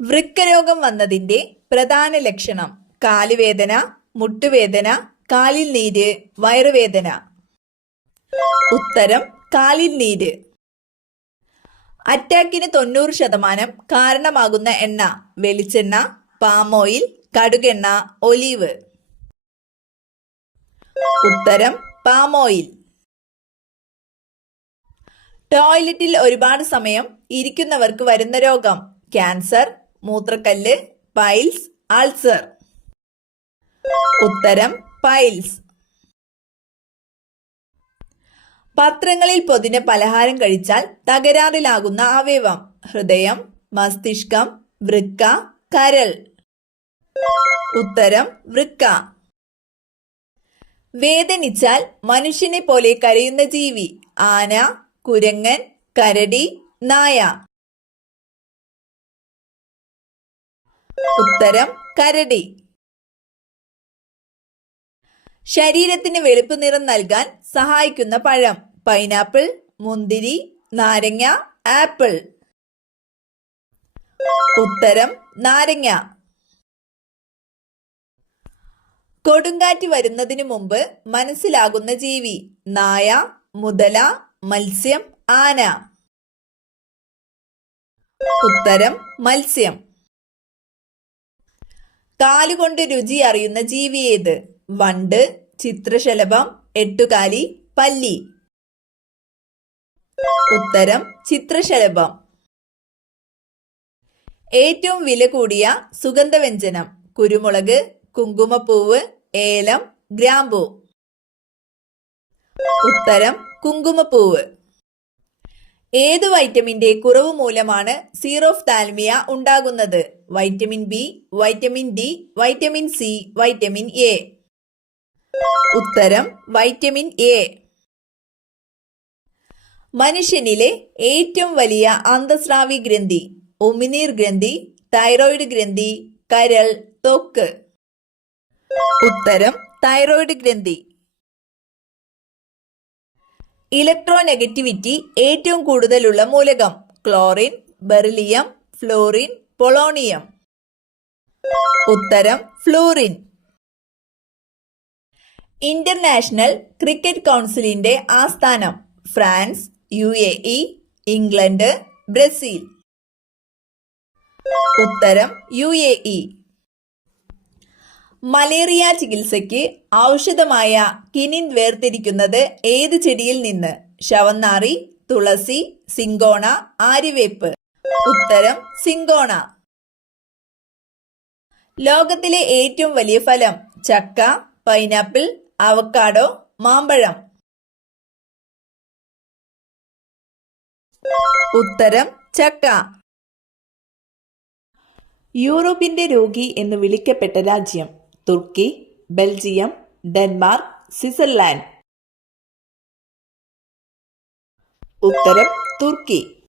വൃക്കരോഗം വന്നതിന്റെ പ്രധാന ലക്ഷണം കാലുവേദന, മുട്ടുവേദന, കാലിൽ നീര്, വയറുവേദന. ഉത്തരം കാലിൽ നീര്. അറ്റാക്കിന് 90% കാരണമാകുന്ന എണ്ണ വെളിച്ചെണ്ണ, പാം ഓയിൽ, കടുകെണ്ണ, ഒലീവ്. ഉത്തരം പാം ഓയിൽ. ടോയ്ലറ്റിൽ ഒരുപാട് സമയം ഇരിക്കുന്നവർക്ക് വരുന്ന രോഗം ക്യാൻസർ, മൂത്രക്കല്ല്, പൈൽസ്, അൾസർ. ഉത്തരം പൈൽസ്. പത്രങ്ങളിൽ പൊതിഞ്ഞ പലഹാരം കഴിച്ചാൽ തകരാറിലാകുന്ന അവയവം ഹൃദയം, മസ്തിഷ്കം, വൃക്ക, കരൾ. ഉത്തരം വൃക്ക. വേദനിച്ചാൽ മനുഷ്യനെ പോലെ കരയുന്ന ജീവി ആന, കുരങ്ങൻ, കരടി, നായ. ഉത്തരം കരടി. ശരീരത്തിന് വെളുപ്പ് നിറം നൽകാൻ സഹായിക്കുന്ന പഴം പൈനാപ്പിൾ, മുന്തിരി, നാരങ്ങ, ആപ്പിൾ. ഉത്തരം നാരങ്ങ. കൊടുങ്കാറ്റ് വരുന്നതിനു മുമ്പ് മനസ്സിലാകുന്ന ജീവി നായ, മുതല, മത്സ്യം, ആന. ഉത്തരം മത്സ്യം. കാലുകൊണ്ട് രുചി അറിയുന്ന ജീവി ഏത്? വണ്ട്, ചിത്രശലഭം, എട്ടുകാലി, പല്ലി. ഉത്തരം ചിത്രശലഭം. ഏറ്റവും വില കൂടിയ സുഗന്ധവ്യഞ്ജനം കുരുമുളക്, കുങ്കുമപ്പൂവ്, ഏലം, ഗ്രാമ്പൂ. ഉത്തരം കുങ്കുമപ്പൂവ്. ഏതു വൈറ്റമിന്റെ കുറവ് മൂലമാണ് സീറോഫ്താൽമിയ ഉണ്ടാകുന്നത്? Vitamin B, vitamin D, vitamin C, vitamin A. ഉത്തരം വൈറ്റമിൻ എ. മനുഷ്യനിലെ ഏറ്റവും വലിയ അന്തസ്രാവി ഗ്രന്ഥി ഉമിനീർ ഗ്രന്ഥി, തൈറോയിഡ് ഗ്രന്ഥി, കരൾ, ത്വക്ക്. ഉത്തരം തൈറോയിഡ് ഗ്രന്ഥി. ഇലക്ട്രോനെഗറ്റിവിറ്റി ഏറ്റവും കൂടുതലുള്ള മൂലകം ക്ലോറിൻ, ബെറിലിയം, ഫ്ലോറിൻ, പൊളോണിയം. ഉത്തരം ഫ്ലൂറിൻ. ഇന്റർനാഷണൽ ക്രിക്കറ്റ് കൗൺസിലിന്റെ ആസ്ഥാനം ഫ്രാൻസ്, UAE, ഇംഗ്ലണ്ട്, ബ്രസീൽ. ഉത്തരം UAE. മലേറിയ ചികിത്സയ്ക്ക് ഔഷധമായ കിനിൻ വേർതിരിക്കുന്നത് ഏത് ചെടിയിൽ നിന്ന്? ശവന്നാറി, തുളസി, സിങ്കോണ, ആര്യവേപ്പ്. ഉത്തരം സിങ്കോണ. ലോകത്തിലെ ഏറ്റവും വലിയ ഫലം ചക്ക, പൈനാപ്പിൾ, അവക്കാഡോ, മാമ്പഴം. ഉത്തരം ചക്ക. യൂറോപ്പിന്റെ രോഗി എന്ന് വിളിക്കപ്പെട്ട രാജ്യം തുർക്കി, ബെൽജിയം, ഡെൻമാർക്ക്, സ്വിറ്റ്സർലാൻഡ്. ഉത്തരം തുർക്കി.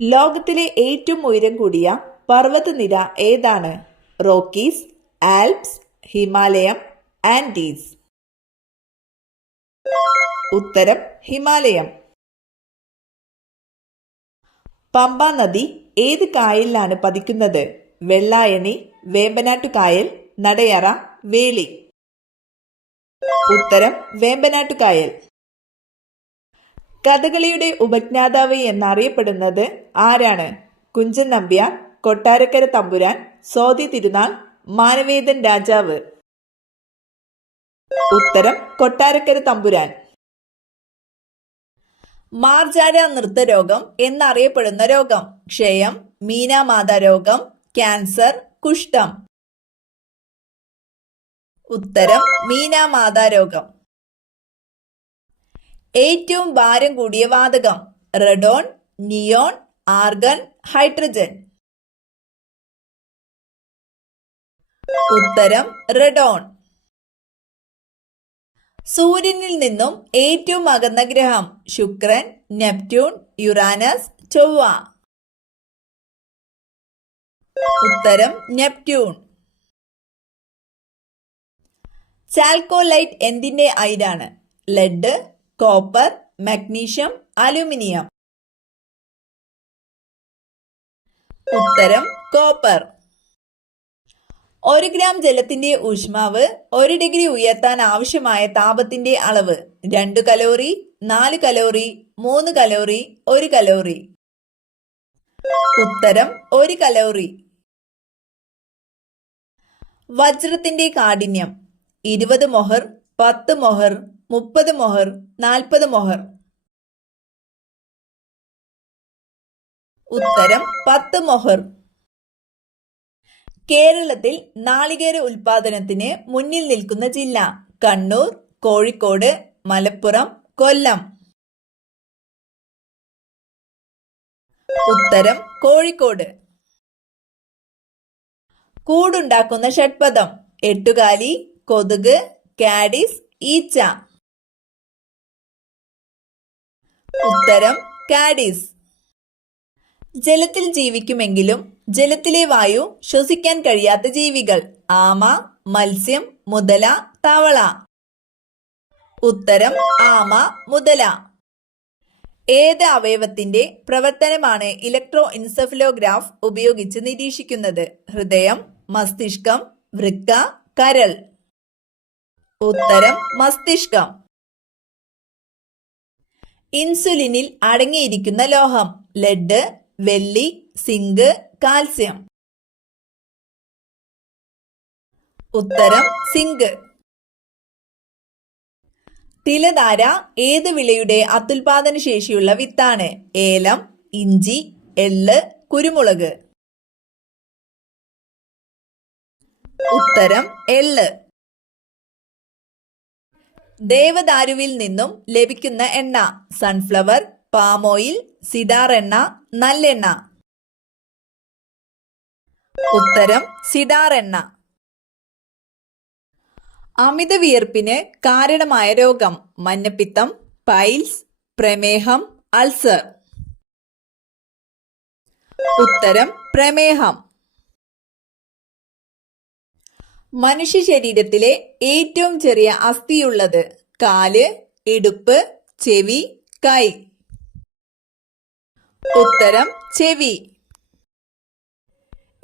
ലോകത്തിലെ ഏറ്റവും ഉയരം കൂടിയ പർവ്വതനിര ഏതാണ്? റോക്കീസ്, ആൽപ്സ്, ഹിമാലയം, ആൻഡീസ്. ഉത്തരം ഹിമാലയം. പമ്പ നദി ഏത് കായലിലാണ് പതിക്കുന്നത്? വെള്ളായണി, വേമ്പനാട്ടുകായൽ, നടയറ, വേളി. ഉത്തരം വേമ്പനാട്ടുകായൽ. കഥകളിയുടെ ഉപജ്ഞാതാവ് എന്നറിയപ്പെടുന്നത് ആരാണ്? കുഞ്ചൻ നമ്പ്യാർ, കൊട്ടാരക്കര തമ്പുരാൻ, സോതി തിരുനാൾ, മാനവേദൻ രാജാവ്. ഉത്തരം കൊട്ടാരക്കര തമ്പുരാൻ. മാർജാര നൃത്തരോഗം എന്നറിയപ്പെടുന്ന രോഗം ക്ഷയം, മീനാമാത രോഗം, ക്യാൻസർ, കുഷ്ഠം. ഉത്തരം മീനാമാത രോഗം. ഏറ്റവും ഭാരം കൂടിയ വാതകം റെഡോൺ, നിയോൺ, ആർഗൺ, ഹൈഡ്രജൻ. ഉത്തരം റെഡോൺ. സൂര്യനിൽ നിന്നും ഏറ്റവും അകന്ന ഗ്രഹം ശുക്രൻ, നെപ്റ്റ്യൂൺ, യുറാനസ്, ചൊവ്വ. ഉത്തരം നെപ്റ്റ്യൂൺ. ചാൽക്കോലൈറ്റ് എന്തിന്റെ അയിരാണ്? Lead, copper, magnesium, aluminium. ഉത്തരം കോപ്പർ. 1 ഗ്രാം ജലത്തിന്റെ ഊഷ്മാവ് 1 ഡിഗ്രി ഉയർത്താൻ ആവശ്യമായ താപത്തിന്റെ അളവ് 2 കലോറി, 4 കലോറി, 3 കലോറി, 1 കലോറി. ഉത്തരം 1 കലോറി. വജ്രത്തിന്റെ കാഠിന്യം 20 മൊഹർ, 10 മൊഹർ, 30 മൊഹർ, 40 മൊഹർ. ഉത്തരം 10 മൊഹർ. കേരളത്തിൽ നാളികേര ഉൽപാദനത്തിന് മുന്നിൽ നിൽക്കുന്ന ജില്ല കണ്ണൂർ, കോഴിക്കോട്, മലപ്പുറം, കൊല്ലം. ഉത്തരം കോഴിക്കോട്. കൂടുണ്ടാക്കുന്ന ഷഡ്പദം എട്ടുകാലി, കൊതുക്, കാഡിസ്, ഈച്ച. ഉത്തരം കാഡിസ്. ജലത്തിൽ ജീവിക്കുമെങ്കിലും ജലത്തിലെ വായു ശ്വസിക്കാൻ കഴിയാത്ത ജീവികൾ ആമ, മത്സ്യം, മുതല, തവള. ഉത്തരം ആമ, മുതല. ഏത് അവയവത്തിന്റെ പ്രവർത്തനമാണ് ഇലക്ട്രോ എൻസെഫലോഗ്രാഫ് ഉപയോഗിച്ച് നിരീക്ഷിക്കുന്നത്? ഹൃദയം, മസ്തിഷ്കം, വൃക്ക, കരൾ. ഉത്തരം മസ്തിഷ്കം. ഇൻസുലിനിൽ അടങ്ങിയിരിക്കുന്ന ലോഹം ലെഡ്, വെള്ളി, സിങ്ക്, കാൽസ്യം. ഉത്തരം സിങ്ക്. തിലധാര ഏത് വിളയുടെ അത്യുൽപാദന ശേഷിയുള്ള വിത്താണ്? ഏലം, ഇഞ്ചി, എള്ള്, കുരുമുളക്. ഉത്തരം എള്ള്. ദേവദാരുവിൽ നിന്നും ലഭിക്കുന്ന എണ്ണ സൺഫ്ലവർ, പാം ഓയിൽ, സിഡാർ എണ്ണ, നല്ലെണ്ണ. ഉത്തരം സിഡാർ എണ്ണ. അമിത വിയർപ്പിന് കാരണമായ രോഗം മഞ്ഞപ്പിത്തം, പൈൽസ്, പ്രമേഹം, അൾസർ. ഉത്തരം പ്രമേഹം. മനുഷ്യ ശരീരത്തിലെ ഏറ്റവും ചെറിയ അസ്ഥിയുള്ളത് കാല്, ഇടുപ്പ്, ചെവി, കൈ. ഉത്തരം ചെവി.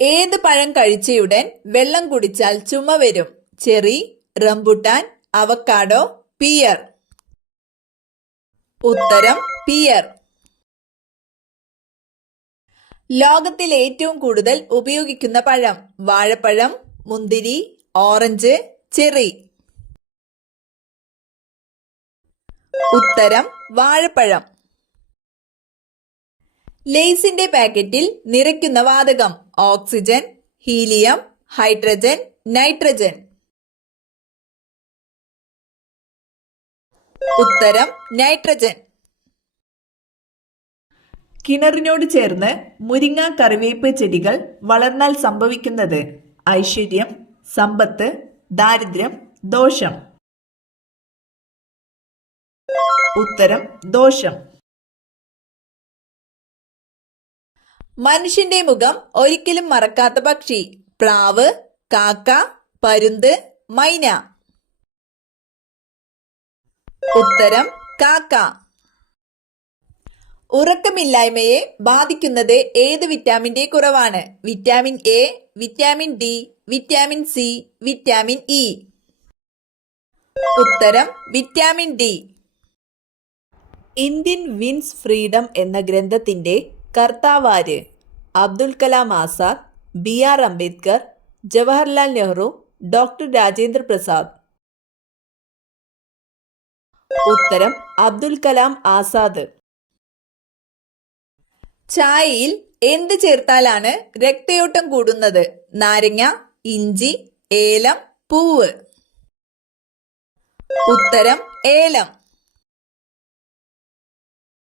ഏത് പഴം കഴിച്ചയുടൻ വെള്ളം കുടിച്ചാൽ ചുമ വരും? Cherry, rambutan, avocado, pear. ഉത്തരം പിയർ. ലോകത്തിൽ ഏറ്റവും കൂടുതൽ ഉപയോഗിക്കുന്ന പഴം വാഴപ്പഴം, മുന്തിരി, ഓറഞ്ച്, ചെറി. ഉത്തരം വാഴപ്പഴം. ലേസിന്റെ പാക്കറ്റിൽ നിറയ്ക്കുന്ന വാതകം ഓക്സിജൻ, ഹീലിയം, ഹൈഡ്രജൻ, നൈട്രജൻ. ഉത്തരം നൈട്രജൻ. കിണറിനോട് ചേർന്ന് മുരിങ്ങ, കറിവേപ്പ് ചെടികൾ വളർന്നാൽ സംഭവിക്കുന്നത് ഐശ്വര്യം, സമ്പത്ത്, ദാരിദ്ര്യം, ദോഷം. ഉത്തരം ദോഷം. മനുഷ്യന്റെ മുഖം ഒരിക്കലും മറക്കാത്ത പക്ഷി പ്രാവ്, കാക്ക, പരുന്ത്, മൈന. ഉത്തരം കാക്ക. ഉറക്കമില്ലായ്മയെ ബാധിക്കുന്നത് ഏത് വിറ്റാമിന്റെ കുറവാണ്? Vitamin A, vitamin D, vitamin C, vitamin E. ഉത്തരം vitamin D. Indian wins freedom എന്ന ഗ്രന്ഥത്തിന്റെ കർത്താവാര്? അബ്ദുൽ കലാം ആസാദ്, ബി.ആർ. അംബേദ്കർ, ജവഹർലാൽ നെഹ്റു, ഡോക്ടർ രാജേന്ദ്ര പ്രസാദ്. ഉത്തരം അബ്ദുൽ കലാം ആസാദ്. ചായയിൽ എന്ത് ചേർത്താലാണ് രക്തയോട്ടം കൂടുന്നത്? നാരങ്ങ, ഇഞ്ചി, ഏലം, പൂവ്. ഉത്തരം ഏലം.